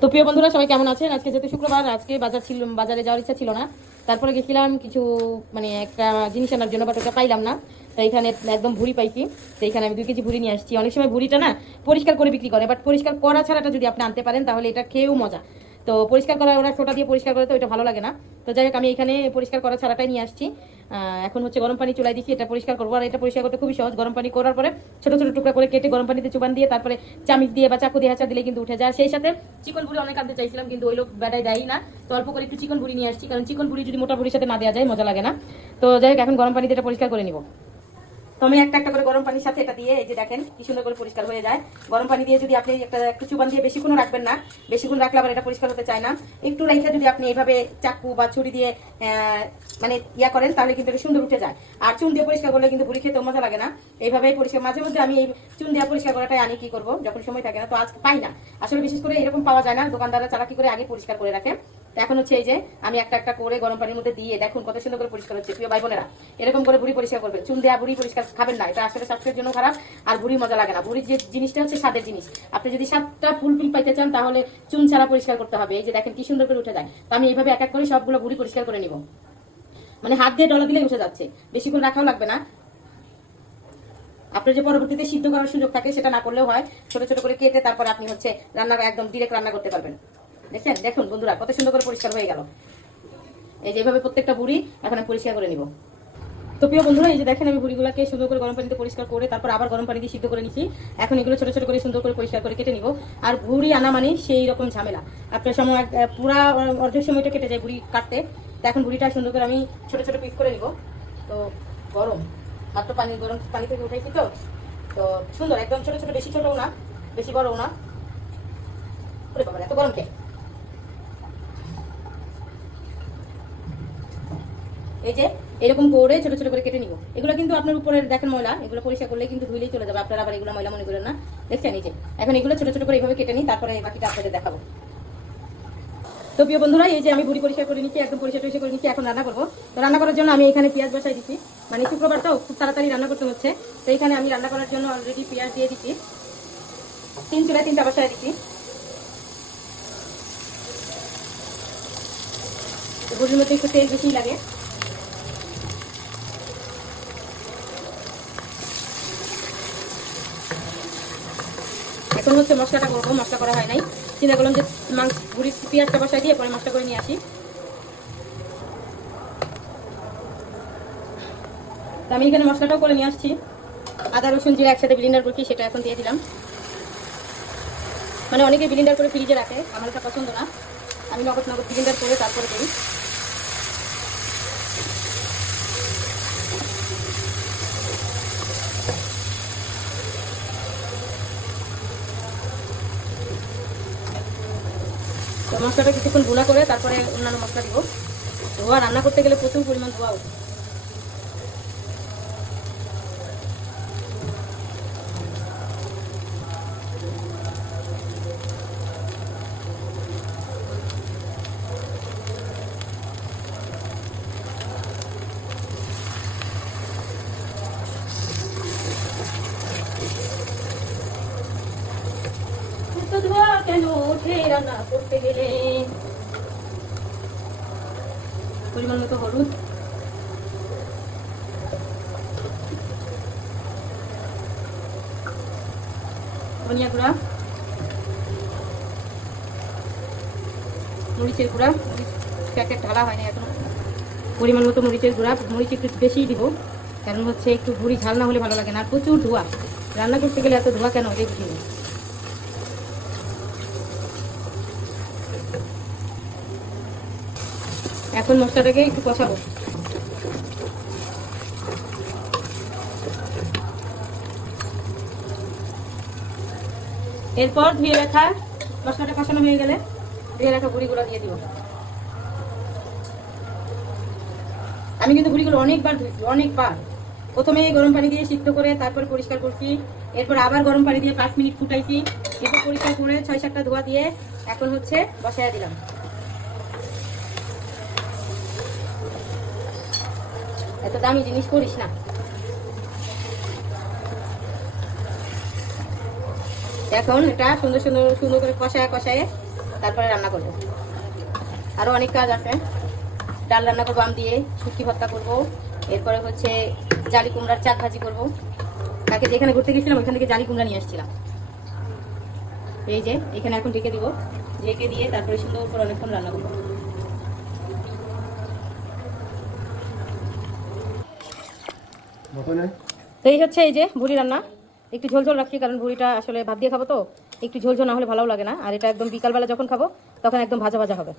তো প্রিয় বন্ধুরা সবাই কেমন আছেন? আজকে যেহেতু শুক্রবার, আজকে বাজারে যাওয়ার ইচ্ছা ছিল না। তারপরে গেছিলাম কিছু মানে একটা জিনিস আনার জন্য, বাট ওটা পাইলাম না। তো এখানে একদম ভুড়ি পাইছি। তো এখানে আমি 2 কেজি ভুড়ি নিয়ে আসছি। অনেক সময় ভুড়িটা না পরিষ্কার করে বিক্রি করে, বাট পরিষ্কার করা ছাড়াটা যদি আপনি আনতে পারেন তাহলে এটা খেয়েও মজা। তো পরিষ্কার করা ওরা সোটা দিয়ে পরিষ্কার করে, তো এটা ভালো লাগে না। তো যাই হোক, আমি এখানে পরিষ্কার করা ছাড়াটাই নিয়ে আসছি। এখন হচ্ছে গরম পানি চুলায় দিচ্ছি, এটা পরিষ্কার করবো। আর এটা পরিষ্কার করতে খুবই সহজ। গরম পানি করার পরে ছোট ছোট টুকরা করে কেটে গরম পানিতে চুবান দিয়ে তারপরে চামিচ দিয়ে বা চাকু দিয়ে হাঁচা দিলে কিন্তু উঠে যায়। সেই সাথে চিকন বুড়ি অনেক আনতে চাইছিলাম, কিন্তু ওই লোক বেড়াই দেয় না। তো অল্প করে একটু চিকন বুড়ি নিয়ে আসছি, কারণ চিকন বুড়ি যদি মোটা বুড়ির সাথে না দেওয়া যায় মজা লাগে না। তো যাই হোক, এখন গরম পানি দিয়ে এটা পরিষ্কার করে নিব। তো আমি একটা একটা করে গরম পানির সাথে এটা দিয়ে, এই যে দেখেন কি সুন্দর করে পরিষ্কার হয়ে যায়। গরম পানি দিয়ে যদি আপনি একটু চুবান দিয়ে বেশিক্ষণ রাখবেন না, বেশিক্ষণ রাখলে আবার এটা পরিষ্কার হতে চায় না। একটু রেখে যদি আপনি এইভাবে চাকু বা ছুরি দিয়ে মানে ইয়া করেন, তাহলে কিন্তু এটা সুন্দর উঠে যায়। আর চুন দিয়ে পরিষ্কার করলে কিন্তু ভুড়ি খেতেও মজা লাগে না। এইভাবেই পরিষ্কার, মাঝে মধ্যে আমি এই চুন দিয়ে পরিষ্কার করাটাই আনি, কি করবো যখন সময় থাকে না। তো আজ পাই না আসলে, বিশেষ করে এরকম পাওয়া যায় না। দোকানদাররা চালাকি করে আগে পরিষ্কার করে রাখে। এখন হচ্ছে এই যে আমি একটা একটা করে গরম পানির মধ্যে দিয়ে দেখুন কত সুন্দর করে পরিষ্কার হচ্ছে। প্রিয় ভাই বোনেরা, এরকম করে ভুড়ি পরিষ্কার করবেন। চুন দেওয়া ভুড়ি পরিষ্কার খাবেন না, এটা আসলে স্বাস্থ্যের জন্য খারাপ। আর ভুড়ি মজা লাগে না। ভুড়ির যে জিনিসটা হচ্ছে স্বাদের জিনিস। আপনি যদি স্বাদটা ফুলফিল পাইতে চান তাহলে চুন ছাড়া পরিষ্কার করতে হবে। এই যে দেখেন কি সুন্দর করে উঠে যায়। তো আমি এইভাবে এক এক করে সবগুলো ভুড়ি পরিষ্কার করে নিব। মানে হাত দিয়ে ডলা দিলেই উঠে যাচ্ছে, বেশিক্ষণ রাখাও লাগবে না। আপনার যে পরবর্তীতে সিদ্ধ করার সুযোগ থাকে সেটা না করলেও হয়। ছোট ছোট করে কেটে তারপর আপনি হচ্ছে রান্না একদম ডিরেক্ট রান্না করতে পারবেন। দেখেন দেখুন বন্ধুরা কত সুন্দর করে পরিষ্কার হয়ে গেল। এই যেভাবে প্রত্যেকটা বুড়ি এখন আমি পরিষ্কার করে নিব। তো প্রিয় বন্ধুরা, এই যে দেখেন আমি বুড়িগুলোকে সুন্দর করে গরম পানিতে পরিষ্কার করে তারপর আবার গরম পানি দিয়ে সিদ্ধ করে নিচ্ছি। এখন এগুলো ছোট ছোট করে সুন্দর করে পরিষ্কার করে কেটে নিব। আর বুড়ি আনা মানে সেই রকম ঝামেলা। আপনার সময় পুরা অর্ধেক সময়টা কেটে যায় বুড়ি কাটতে। তো এখন বুড়িটা সুন্দর করে আমি ছোট ছোট পিস করে নিব। তো গরম, মাত্র গরম পানি থেকে উঠাইছি। তো তো সুন্দর একদম ছোট ছোট, বেশি ছোটও না বেশি বড়ও না। ওরে বাবা, এত গরম খেয়ে এই যে এরকম করে ছোট ছোট করে কেটে নিব। এগুলো কিন্তু আপনার উপরের দেখেন ময়লা, এগুলো পরিষ্কার করলে কিন্তু ধুইলেই চলে যাবে। আপনারা আবার এগুলো ময়লা মনে করেন না। দেখছেন এই যে এখন এগুলো ছোট ছোট করে এইভাবে কেটে নিই, তারপরে বাকিটা আপনাদের দেখাবো। তো প্রিয় বন্ধুরা, এই যে আমি বুড়ি পরিষ্কার করে নিচ্ছি, একদম পরিষ্কার করে নিচ্ছি। এখন রান্না করবো। তো রান্না করার জন্য আমি এখানে পেঁয়াজ বসাই দিচ্ছি। মানে শুক্রবারটাও খুব তাড়াতাড়ি রান্না করতে হচ্ছে। তো এখানে আমি রান্না করার জন্য অলরেডি পেঁয়াজ দিয়ে দিচ্ছি। 3 চুলায় 3টা বসাই দিচ্ছি। বুড়ির মধ্যে একটু তেল বেশি লাগে। এখন হচ্ছে মশলাটা করবো, মশলা করা হয় নাই। চিন্তা করলাম যে বুড়ির পেঁয়াজটা বসাই দিয়ে পরে মশলা করে নিয়ে আসি। তো আমি এখানে মশলাটাও করে নিয়ে আসছি। আদা রসুন জিরা একসাথে ব্লেন্ডার করছি, সেটা এখন দিয়ে দিলাম। মানে অনেকে ব্লেন্ডার করে ফ্রিজে রাখে, আমার এটা পছন্দ না। আমি নগদ নগদ ব্লেন্ডার করে তারপরে করি। তো মশলাটা কিছুক্ষণ গুঁড়া করে তারপরে অন্যান্য মশলা দিব। ধোয়া রান্না করতে গেলে প্রচুর পরিমাণ ধোয়া উঠে। ধোয়া কেন ওঠে রান্না করতে গেলে। পরিমাণ মতো হলুদ, ধনিয়া গুঁড়া, মরিচের গুঁড়া, প্যাকেট ঢালা হয়নি এখন। পরিমাণ মতো মরিচের গুঁড়া, মরিচ একটু বেশি দিব, কারণ হচ্ছে একটু ভুড়ি ঝাল না হলে ভালো লাগে না। আর প্রচুর ধোয়া, রান্না করতে গেলে এত ধোয়া কেন ওটাই বুঝি না। এখন মশলাটাকে একটু কষাবো। এরপর ধুয়ে রাখা মশলাটা কষানো হয়ে গেলে ধুয়ে রাখা বুড়িগুলো দিয়ে দিব। আমি কিন্তু বুড়িগুলো অনেকবার ধুয়েছি, অনেকবার। প্রথমে গরম পানি দিয়ে সিদ্ধ করে তারপর পরিষ্কার করছি। এরপর আবার গরম পানি দিয়ে 5 মিনিট ফুটাইছি। এরপর পরিষ্কার করে 6-7টা ধোয়া দিয়ে এখন হচ্ছে বসাইয়া দিলাম। এত দামি জিনিস করিস না। এখন এটা সুন্দর সুন্দর সুন্দর করে কষায় কষায় তারপরে রান্না করবো। আরও অনেক কাজ আছে। ডাল রান্না করবো আম দিয়ে, শুটকি ভর্তা করবো, এরপরে হচ্ছে জালি কুমড়ার চাক ভাজি করবো। তাকে যেখানে ঘুরতে গেছিলাম ওইখান থেকে জালি কুমড়া নিয়ে আসছিলাম। এই যে এখানে এখন ঢেকে দিব, ঢেকে দিয়ে তারপরে সুন্দর করে অনেকক্ষণ রান্না করবো। তো এই হচ্ছে এই যে ভুড়ি রান্না। একটু ঝোল ঝোল রাখছি, কারণ ভুড়িটা আসলে ভাত দিয়ে খাবো তো, একটু ঝোল ঝোল না হলে ভালো লাগে না। আর এটা একদম বিকালবেলা যখন খাবো তখন একদম ভাজা ভাজা হবে।